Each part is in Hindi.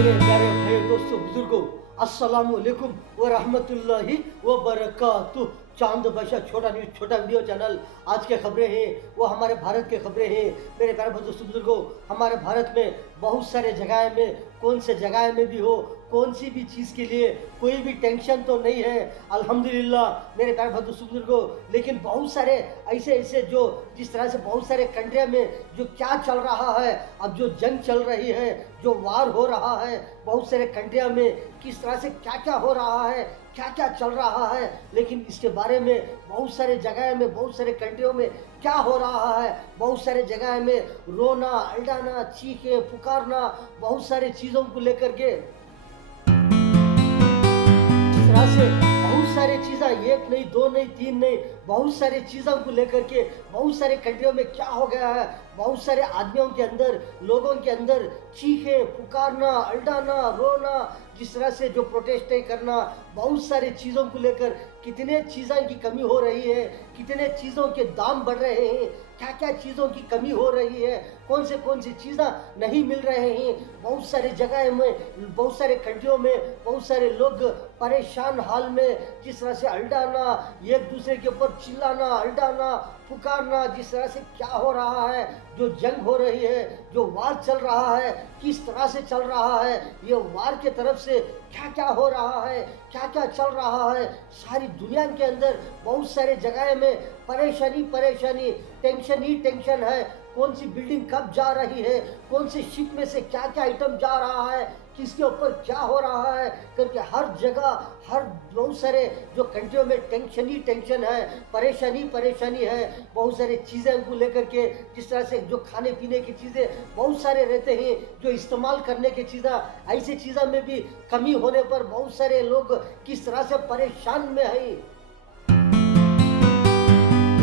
मेरे प्यारे भाई दोस्तों बुजुर्गों, अस्सलाम वालेकुम व रहमतुल्लाहि व बरकातुहू। चांद बशा छोटा न्यूज़ छोटा वीडियो चैनल। आज के खबरें हैं वो हमारे भारत के खबरें हैं। मेरे प्यारे भाई दोस्तों बुजुर्गों, हमारे भारत में बहुत सारे जगह में, कौन से जगह में भी हो, कौन सी भी चीज़ के लिए कोई भी टेंशन तो नहीं है, अल्हम्दुलिल्लाह मेरे प्यारे भाई दोस्तों बुजुर्गों। लेकिन बहुत सारे ऐसे जो जिस तरह से बहुत सारे कंट्रिया में जो क्या चल रहा है, अब जो जंग चल रही है, जो वार हो रहा है, बहुत सारे कंट्रिया में किस तरह से क्या क्या हो रहा है, क्या क्या चल रहा है, लेकिन इसके बारे में बहुत सारे जगह में, बहुत सारे कंट्रियों में क्या हो रहा है, बहुत सारे जगह में रोना, अल्डाना, चीखे पुकारना, बहुत सारे चीज़ों को लेकर के इस तरह से बहुत सारे चीज़ें, एक नहीं, दो नहीं, तीन नहीं, बहुत सारे चीज़ों को लेकर के बहुत सारे कंट्रियों में क्या हो गया है, बहुत सारे आदमियों के अंदर, लोगों के अंदर चीखे पुकारना, अल्डाना, रोना, जिस तरह से जो प्रोटेस्ट करना, बहुत सारी चीज़ों को लेकर कितने चीज़ों की कमी हो रही है, कितने चीज़ों के दाम बढ़ रहे हैं, क्या क्या चीज़ों की कमी हो रही है, कौन सी चीज़ें नहीं मिल रहे हैं, बहुत सारे जगह में, बहुत सारे कंट्रियों में बहुत सारे लोग परेशान हाल में, जिस तरह से अल्डाना, एक दूसरे के ऊपर चिल्लाना, अल्डाना, पुकारना, जिस तरह से क्या हो रहा है, जो जंग हो रही है, जो वार चल रहा है, किस तरह से चल रहा है, ये वार के तरफ से क्या क्या हो रहा है, क्या क्या चल रहा है, सारी दुनिया के अंदर बहुत सारे जगह में परेशानी परेशानी, टेंशन ही टेंशन है। कौन सी बिल्डिंग कब जा रही है, कौन से शिप में से क्या क्या आइटम जा रहा है, किसके ऊपर क्या हो रहा है करके हर जगह, हर बहुत सारे जो कंट्रियों में टेंशन ही टेंशन है, परेशानी परेशानी है, बहुत सारे चीज़ें को लेकर के, जिस तरह से जो खाने पीने की चीज़ें बहुत सारे रहते हैं, जो इस्तेमाल करने की चीज़ें, ऐसी चीज़ों में भी कमी होने पर बहुत सारे लोग किस तरह से परेशान में हैं।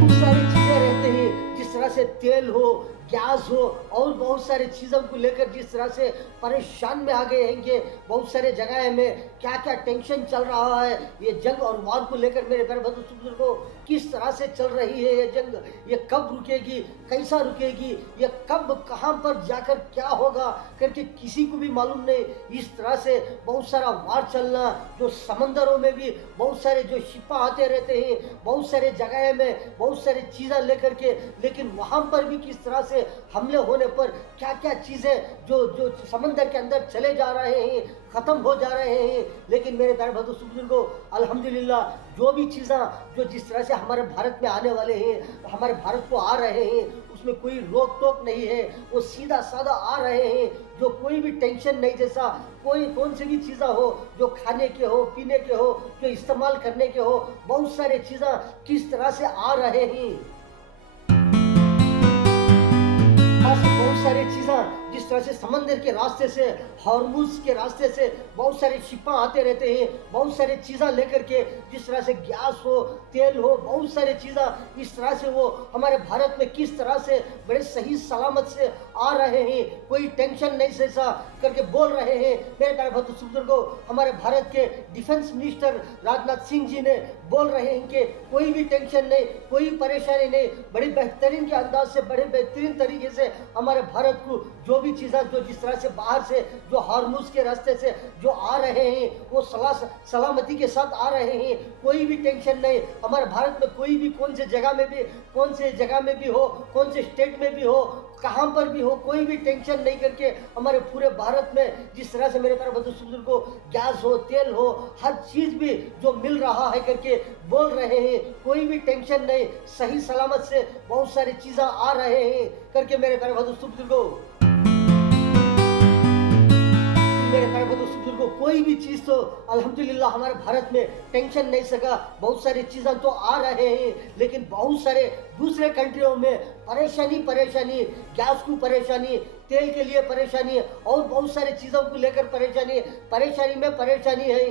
बहुत सारी चीज़ें रहते हैं, जिस तरह से तेल हो, गैस हो और बहुत सारे चीज़ों को लेकर जिस तरह से परेशान में आ गए हैं कि बहुत सारे जगह में क्या क्या टेंशन चल रहा है, ये जंग और वार को लेकर मेरे प्यारे बुजुर्गों किस तरह से चल रही है ये जंग, ये कब रुकेगी, कैसा रुकेगी, ये कब कहाँ पर जाकर क्या होगा करके किसी को भी मालूम नहीं। इस तरह से बहुत सारा वार चलना, जो समंदरों में भी बहुत सारे जो शिपा आते रहते हैं, बहुत सारे जगह में बहुत सारी चीज़ें लेकर के, लेकिन वहाँ पर भी किस तरह से हमले होने पर क्या क्या चीज़ें जो जो समंदर के अंदर चले जा रहे हैं, ख़त्म हो जा रहे हैं। लेकिन मेरे प्यारे बुजुर्गों, अल्हम्दुलिल्लाह जो भी चीज़ें जो जिस तरह से हमारे भारत में आने वाले हैं, हमारे भारत को आ रहे हैं, उसमें कोई रोक टोक नहीं है, वो सीधा साधा आ रहे हैं, जो कोई भी टेंशन नहीं, जैसा कोई कौन सी भी चीज़ें हो, जो खाने के हो, पीने के हो, जो इस्तेमाल करने के हो, बहुत सारे चीज़ें किस तरह से आ रहे हैं, बहुत सारी चीज़ें जिस तरह से समंदर के रास्ते से, हॉर्मुज़ के रास्ते से बहुत सारे शिपा आते रहते हैं, बहुत सारी चीज़ें लेकर के, जिस तरह से गैस हो, तेल हो, बहुत सारी चीज़ें इस तरह से वो हमारे भारत में किस तरह से बड़े सही सलामत से आ रहे हैं, कोई टेंशन नहीं से ऐसा करके बोल रहे हैं। मेरे प्यारे बुजुर्गों, हमारे भारत के डिफेंस मिनिस्टर राजनाथ सिंह जी ने बोल रहे हैं कि कोई भी टेंशन नहीं, कोई परेशानी नहीं, बड़ी बेहतरीन के अंदाज से, बड़े बेहतरीन तरीके से हमारे भारत को जो भी चीज़ें जो जिस तरह से बाहर से जो हॉर्मुज़ के रास्ते से जो आ रहे हैं, वो सलामती के साथ आ रहे हैं, कोई भी टेंशन नहीं। हमारे भारत में कोई भी कौन से जगह में भी, कौन से जगह में भी हो, कौन से स्टेट में भी हो, कहाँ पर भी हो, कोई भी टेंशन नहीं करके हमारे पूरे भारत में जिस तरह से मेरे प्यारे बुजुर्गों गैस हो, तेल हो, हर चीज़ भी जो मिल रहा है करके बोल रहे हैं, कोई भी टेंशन नहीं, सही सलामत से बहुत सारी चीज़ें आ रहे हैं करके मेरे प्यारे बुजुर्गों, मेरे प्यारे बुजुर्गों कोई भी चीज़ तो अल्हम्दुलिल्लाह हमारे भारत में टेंशन नहीं सका, बहुत सारी चीज़ें तो आ रहे हैं, लेकिन बहुत सारे दूसरे कंट्रियों में परेशानी परेशानी, गैस की परेशानी, तेल के लिए परेशानी और बहुत सारी चीज़ों को लेकर परेशानी, परेशानी में परेशानी है।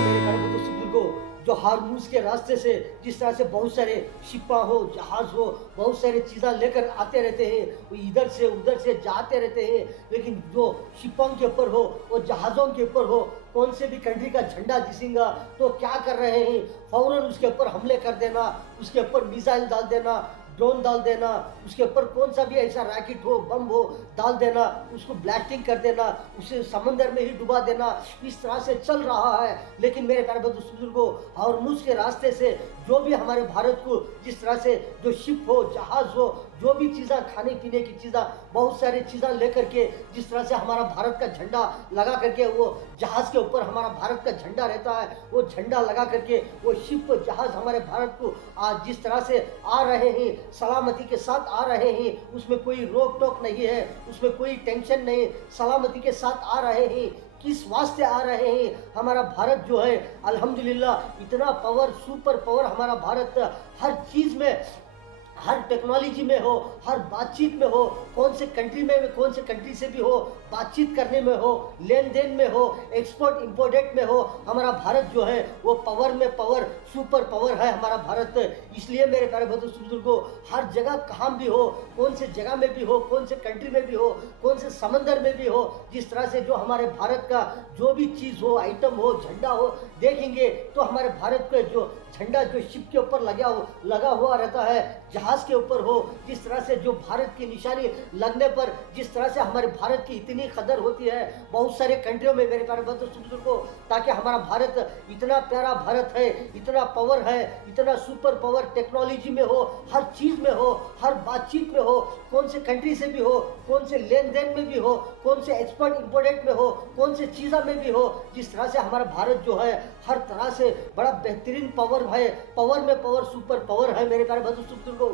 मेरे प्यारे बुजुर्गों, जो हॉर्मुज़ के रास्ते से जिस तरह से बहुत सारे शिपा हो, जहाज़ हो, बहुत सारी चीज़ें लेकर आते रहते हैं, वो इधर से उधर से जाते रहते हैं, लेकिन जो शिपों के ऊपर हो, वो जहाज़ों के ऊपर हो, कौन से भी कंट्री का झंडा दिखेगा तो क्या कर रहे हैं, फ़ौरन उसके ऊपर हमले कर देना, उसके ऊपर मिसाइल डाल देना, ड्रोन डाल देना, उसके ऊपर कौन सा भी ऐसा रॉकेट हो, बम हो, डाल देना, उसको ब्लास्टिंग कर देना, उसे समंदर में ही डुबा देना, इस तरह से चल रहा है। लेकिन मेरे प्यारे बंधु बुजुर्गों, हॉर्मुज के रास्ते से जो भी हमारे भारत को जिस तरह से जो शिप हो, जहाज हो, जो भी चीज़ें, खाने पीने की चीज़ें, बहुत सारी चीज़ें लेकर के जिस तरह से हमारा भारत का झंडा लगा करके वो जहाज़ के ऊपर हमारा भारत का झंडा रहता है, वो झंडा लगा करके वो शिप जहाज़ हमारे भारत को आज जिस तरह से आ रहे हैं, सलामती के साथ आ रहे हैं, उसमें कोई रोक टोक नहीं है, उसमें कोई टेंशन नहीं, सलामती के साथ आ रहे हैं। किस वास्ते आ रहे हैं? हमारा भारत जो है अल्हम्दुलिल्लाह इतना पावर, सुपर पावर हमारा भारत हर चीज़ में, हर टेक्नोलॉजी में हो, हर बातचीत में हो, कौन से कंट्री में कौन से कंट्री से भी हो, बातचीत करने में हो, लेन देन में हो, एक्सपोर्ट इम्पोर्टेट में हो, हमारा भारत जो है वो पावर में पावर, सुपर पावर है हमारा भारत। इसलिए मेरे प्यारे बुजुर्गों, हर जगह कहाँ भी हो, कौन से जगह में भी हो, कौन से कंट्री में भी हो, कौन से समंदर में भी हो, जिस तरह से जो हमारे भारत का जो भी चीज़ हो, आइटम हो, झंडा हो, देखेंगे तो हमारे भारत का जो झंडा जो शिप के ऊपर लगा हुआ रहता है, जहाज के ऊपर हो, जिस तरह से जो भारत की निशानी लगने पर जिस तरह से हमारे भारत की इतनी कदर होती है बहुत सारे कंट्रियों में मेरे प्यारे बुजुर्गों, ताकि हमारा भारत इतना प्यारा भारत है, इतना पावर है, इतना सुपर पावर टेक्नोलॉजी में हो, हर चीज़ में हो, हर बातचीत में हो, कौन से कंट्री से भी हो, कौन से लेन देन में भी हो, कौन से एक्सपोर्ट इम्पोर्टेट में हो, कौन से चीज़ों में भी हो, जिस तरह से हमारा भारत जो है हर तरह से बड़ा बेहतरीन पावर है, पावर में पावर, सुपर पावर है मेरे प्यारे बुजुर्गों।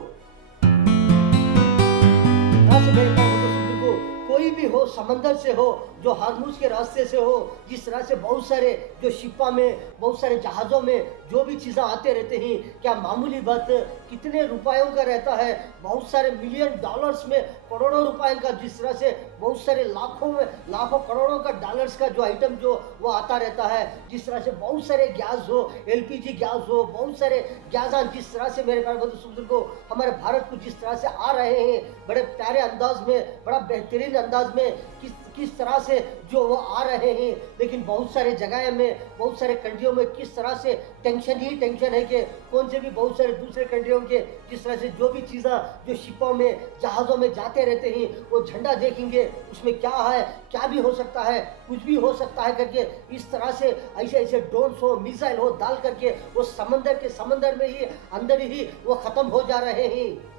मेरे प्यारे बुजुर्गों, कोई भी हो, समंदर से हो, जो हॉर्मुज के रास्ते से हो, जिस तरह से बहुत सारे जो शिपा में, बहुत सारे जहाज़ों में जो भी चीज़ें आते रहते हैं, क्या मामूली बात कितने रुपयों का रहता है, बहुत सारे मिलियन डॉलर्स में, करोड़ों रुपए का, जिस तरह से बहुत सारे लाखों में, लाखों करोड़ों का डॉलर्स का जो आइटम जो वो आता रहता है, जिस तरह से बहुत सारे गैस हो, एलपीजी गैस हो, बहुत सारे गैस, जिस तरह से मेरे प्यारे बुजुर्गों हमारे भारत को जिस तरह से आ रहे हैं, बड़े प्यारे अंदाज में, बड़ा बेहतरीन अंदाज में, किस तरह से जो वो आ रहे हैं। लेकिन बहुत सारे जगह में, बहुत सारे कंट्रियों में किस तरह से टेंशन ही टेंशन है कि कौन से भी बहुत सारे दूसरे कंट्रियों के जिस तरह से जो भी चीज़ें जो शिपों में, जहाज़ों में जाते रहते हैं, वो झंडा देखेंगे उसमें क्या है, क्या भी हो सकता है, कुछ भी हो सकता है करके इस तरह से ऐसे ऐसे ड्रोन्स हो, मिसाइल हो डाल करके वो समंदर में ही अंदर ही वो ख़त्म हो जा रहे हैं।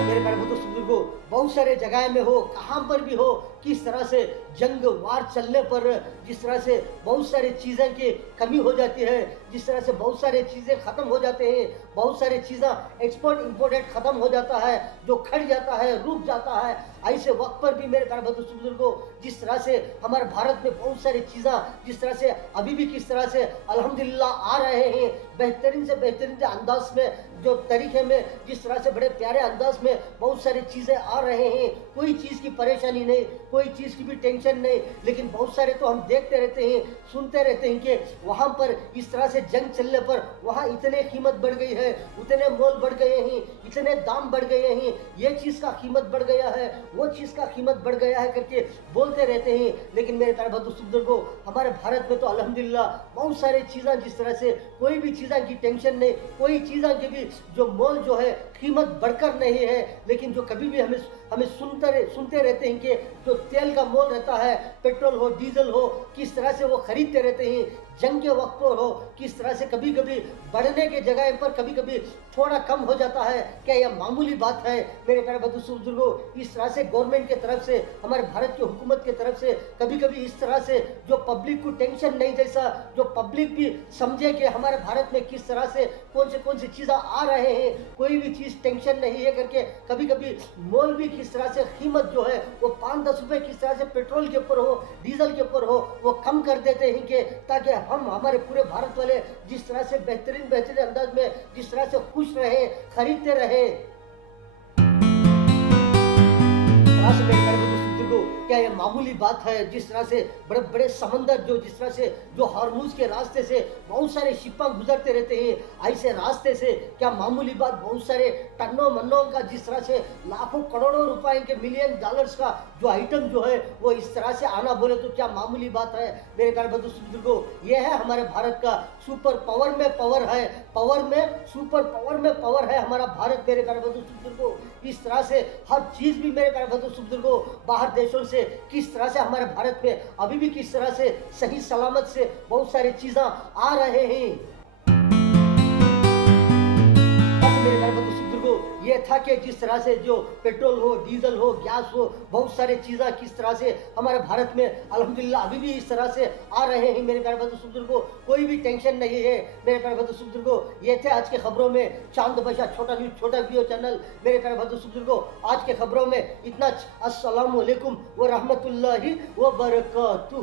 मेरे प्यारे बुजुर्गों, बहुत सारे जगह में हो, कहाँ पर भी हो, किस तरह से जंग वार चलने पर जिस तरह से बहुत सारी चीज़ें की कमी हो जाती है, जिस तरह से बहुत सारी चीज़ें ख़त्म हो जाते हैं, बहुत सारी चीज़ें एक्सपोर्ट इम्पोर्टेट ख़त्म हो जाता है, जो खड़ जाता है, रुक जाता है, ऐसे वक्त पर भी मेरे प्यारे बुजुर्गों जिस तरह से हमारे भारत में बहुत सारी चीज़ें जिस तरह से अभी भी किस तरह से अल्हम्दुलिल्लाह आ रहे हैं, बेहतरीन से बेहतरीन अंदाज में, जो तरीके में, जिस तरह से बड़े प्यारे अंदाज में बहुत सारी चीज़ें आ रहे हैं, कोई चीज़ की परेशानी नहीं, कोई चीज़ की भी टेंशन नहीं। लेकिन बहुत सारे तो हम देखते रहते हैं, सुनते रहते हैं कि वहाँ पर इस तरह से जंग चलने पर वहाँ इतने कीमत बढ़ गई है, उतने मोल बढ़ गए हैं, इतने दाम बढ़ गए हैं, ये चीज़ का कीमत बढ़ गया है, वो चीज़ का कीमत बढ़ गया है करके बोलते रहते हैं। लेकिन मेरे प्यारे बुजुर्गों, हमारे भारत में तो अल्हम्दुलिल्लाह बहुत सारी चीज़ें जिस तरह से कोई भी चीज़ें की टेंशन नहीं, कोई चीज़ें की भी जो मोल जो है कीमत बढ़कर नहीं है। लेकिन जो कभी भी हमें सुनते रहते हैं कि जो तेल का मोल रहता है, पेट्रोल हो, डीजल हो, किस तरह से वो खरीदते रहते हैं, जंग के वक्त पर हो, किस तरह से कभी कभी बढ़ने के जगह पर कभी कभी थोड़ा कम हो जाता है। क्या यह मामूली बात है? मेरे प्यारे बुजुर्गों, इस तरह से गवर्नमेंट के तरफ से, हमारे भारत की हुकूमत के तरफ से कभी कभी इस तरह से जो पब्लिक को टेंशन नहीं, जैसा जो पब्लिक भी समझे कि हमारे भारत में किस तरह से कौन सी चीज़ें आ रहे हैं, कोई भी चीज़ टेंशन नहीं है करके कभी कभी मोल भी किस तरह से कीमत जो है वो 5-10 रुपये किस तरह से पेट्रोल के ऊपर हो, डीजल के ऊपर हो, वो कम कर देते हैं कि ताकि हम हमारे पूरे भारत वाले जिस तरह से बेहतरीन अंदाज में जिस तरह से खुश रहे, खरीदते रहे। क्या ये मामूली बात है? जिस तरह से बड़े बड़े समंदर जो जिस तरह से जो हॉर्मुज के रास्ते से बहुत सारे शिपा गुजरते रहते हैं, ऐसे रास्ते से क्या मामूली बात? बहुत सारे टनों मन्नों का जिस तरह से लाखों करोड़ों रुपए के मिलियन डॉलर्स का जो आइटम जो है वो इस तरह से आना बोले तो क्या मामूली बात है मेरे प्यारे बंधु बुजुर्गों? ये है हमारे भारत का सुपर पावर में पावर है, पावर में सुपर पावर में पावर है हमारा भारत मेरे प्यारे बंधु बुजुर्गों। इस तरह से हर चीज भी मेरे प्यारे बंधु बुजुर्गों बाहर देशों से किस तरह से हमारे भारत में अभी भी किस तरह से सही सलामत से बहुत सारी चीजें आ रहे हैं। बस मेरे प्यारे बंधु बुजुर्गों, ये था कि जिस तरह से जो पेट्रोल हो, डीजल हो, गैस हो, बहुत सारे चीज़ें किस तरह से हमारे भारत में अल्हम्दुलिल्लाह अभी भी इस तरह से आ रहे हैं मेरे प्यारे बंधु बुजुर्गों। कोई भी टेंशन नहीं है मेरे प्यारे बंधु बुजुर्गों। ये थे आज के खबरों में चांद बशा छोटा न्यूज़ छोटा वीडियो चैनल मेरे प्यारे बंधु बुजुर्गों। आज के खबरों में इतना। अस्सलामु अलैकुम व रहमतुल्लाहि व बरकातुहू।